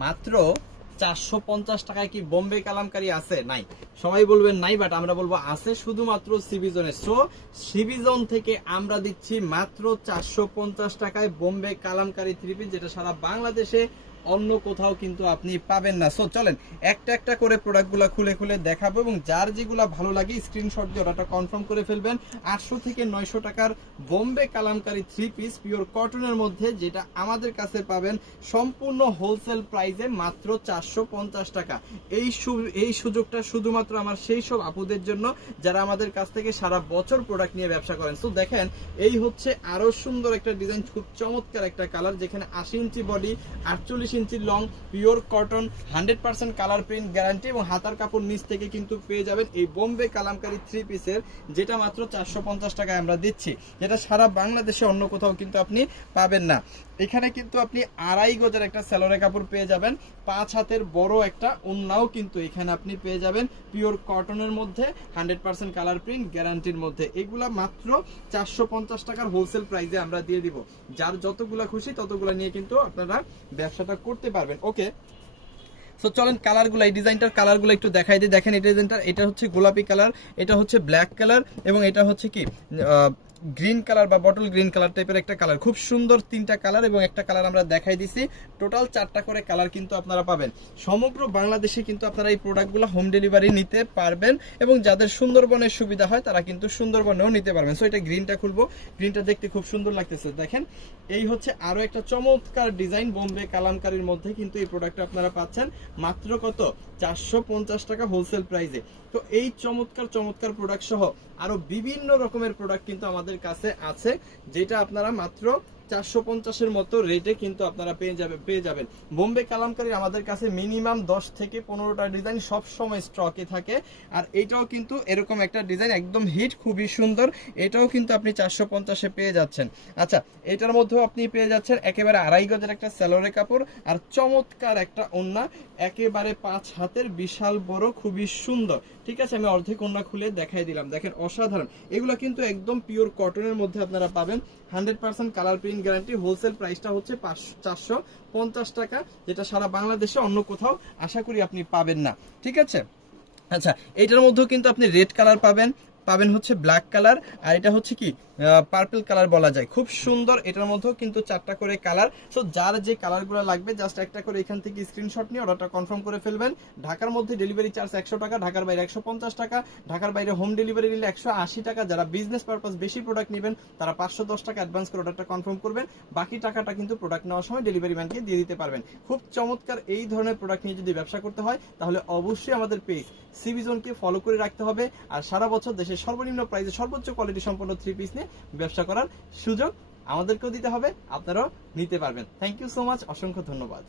মাত্র 450 টাকায় কি বোম্বে কালামকারী আছে? নাই। সবাই বলবেন নাই, বাট আমরা বলবো আছে, শুধুমাত্র সিবিজনে। সো সিবিজন থেকে আমরা দিচ্ছি মাত্র 450 টাকায় বোম্বে কালামকারী থ্রি পিস, যেটা সারা বাংলাদেশে অন্য কোথাও কিন্তু আপনি পাবেন না। সো চলেন একটা একটা করে প্রোডাক্টগুলো খুলে খুলে দেখাবো, এবং যার যেগুলো ভালো লাগে স্ক্রিনশট দিয়ে অর্ডারটা কনফার্ম করে ফেলবেন। 800 থেকে 900 টাকার Bombay Kalamkari three piece pure কটনের মধ্যে, যেটা আমাদের কাছে পাবেন সম্পূর্ণ হোলসেল প্রাইসে মাত্র 450 টাকা। এই সুযোগটা শুধুমাত্র আমার সেই সব আপুদের জন্য যারা আমাদের কাছ থেকে সারা বছর প্রোডাক্ট নিয়ে ব্যবসা করেন। সো দেখেন, এই হচ্ছে আরো সুন্দর একটা ডিজাইন, খুব চমৎকার একটা কালার, যেখানে 80 inch body, 48 inch long, pure cotton, 100% colour print guarantee, এবং হাতার কাপড় নিচ থেকে কিন্তু পেয়ে যাবেন এই বোম্বে কালামকারী থ্রি পিসের, যেটা মাত্র 450 টাকায় আমরা দিচ্ছি, যেটা সারা বাংলাদেশে অন্য কোথাও কিন্তু আপনি পাবেন না। এখানে কিন্তু আপনি 2.5 গজের একটা সেলোরে কাপড় পেয়ে যাবেন, 5 হাতের বড় একটা ওন্নাও কিন্তু এখানে আপনি পেয়ে যাবেন পিওর কটনের মধ্যে, 100% কালার প্রিন্ট গ্যারান্টির মধ্যে। এগুলা মাত্র 450 টাকার হোলসেল প্রাইসে আমরা দিয়ে দিব। যার যতগুলা খুশি ততগুলা নিয়ে কিন্তু আপনারা ব্যবসাটা করতে পারবেন। ওকে, সো চলেন কালারগুলো, এই ডিজাইনটার কালারগুলো একটু দেখাই দিই। দেখেন এই ডিজাইনটা, এটা হচ্ছে গোলাপি কালার, এটা হচ্ছে ব্ল্যাক কালার, এবং এটা হচ্ছে কি গ্রিন কালার বা বটল গ্রিন কালার টাইপের একটা কালার। খুব সুন্দর 3টা কালার, এবং একটা কালার আমরা দেখাই দিছি। টোটাল 4টা করে কালার কিন্তু আপনারা পাবেন। সমগ্র বাংলাদেশে কিন্তু আপনারা এই প্রোডাক্টগুলো হোম ডেলিভারি নিতে পারবেন, এবং যাদের সুন্দরবনের সুবিধা হয় তারা কিন্তু সুন্দরবনেও নিতে পারবেন। সো এটা গ্রিনটা খুলবো, গ্রিনটা দেখতে খুব সুন্দর লাগতেছে। দেখেন, এই হচ্ছে আরো একটা চমৎকার ডিজাইন বোম্বে কালামকারীর মধ্যে, কিন্তু এই প্রোডাক্টটা আপনারা পাচ্ছেন মাত্র কত? 450 টাকা হোলসেল প্রাইসে। তো এই চমৎকার চমৎকার প্রোডাক্ট সহ আরো বিভিন্ন রকমের প্রোডাক্ট কিন্তু আমাদের কাছে আছে, যেটা আপনারা মাত্র 450-এর মতো রেটে কিন্তু আপনারা পেয়ে যাবেন। বোম্বে কালামকারী আমাদের কাছে মিনিমাম 10 থেকে 15টা ডিজাইন সব সময় স্টকে থাকে, আর এটাও কিন্তু এরকম একটা ডিজাইন একদম হিট, খুবই সুন্দর। এটাও কিন্তু আপনি 450-এ পেয়ে যাচ্ছেন। আচ্ছা, এটার মধ্যেও আপনি পেয়ে যাচ্ছেন একেবারে 2.5 গজের একটা সেলোরে কাপড়, আর চমৎকার একটা ওন্না, একেবারে 5 হাতের বিশাল বড়, খুবই সুন্দর। ঠিক আছে, আমি অর্ধেক ওন্না খুলে দেখাই দিলাম। দেখেন অসাধারণ, এগুলো কিন্তু একদম পিওর কটনের মধ্যে আপনারা পাবেন, 100% কালার প্রিন্ট গ্যারান্টি। হোলসেল প্রাইসটা হচ্ছে 450 টাকা, যেটা সারা বাংলাদেশে অন্য কোথাও আশা করি আপনি পাবেন না। ঠিক আছে, আচ্ছা, এইটার মধ্যেও কিন্তু আপনি রেড কালার পাবেন হচ্ছে ব্ল্যাক কালার, আর এটা হচ্ছে কি পার্পল কালার বলা যায়, খুব সুন্দর। এটার মধ্যেও কিন্তু 4টা করে কালার। সো যার যে কালারগুলো লাগবে জাস্ট একটা করে এখান থেকে স্ক্রিনশট নিয়ে অর্ডারটা কনফার্ম করে ফেলবেন। ঢাকার মধ্যে ডেলিভারি চার্জ 100 টাকা, ঢাকার বাইরে 150 টাকা, ঢাকার বাইরে হোম ডেলিভারি নিলে 180 টাকা। যারা বিজনেস পারপাস বেশি প্রোডাক্ট নেবেন তারা 510 টাকা অ্যাডভান্স করে অর্ডারটা কনফার্ম করবেন। বাকি টাকাটা কিন্তু প্রোডাক্ট নেওয়ার সময় ডেলিভারি ম্যানকে দিয়ে দিতে পারবেন। খুব চমৎকার এই ধরনের প্রোডাক্ট নিয়ে যদি ব্যবসা করতে হয়, তাহলে অবশ্যই আমাদের পেজ সিবিজনকে ফলো করে রাখতে হবে, আর সারা বছর দেশের সর্বনিম্ন প্রাইসে সর্বোচ্চ কোয়ালিটি সম্পন্ন থ্রি পিস নিয়ে ব্যবসা করার সুযোগ আমাদেরকেও দিতে হবে, আপনারাও নিতে পারবেন। থ্যাংক ইউ সো মাচ, অসংখ্য ধন্যবাদ।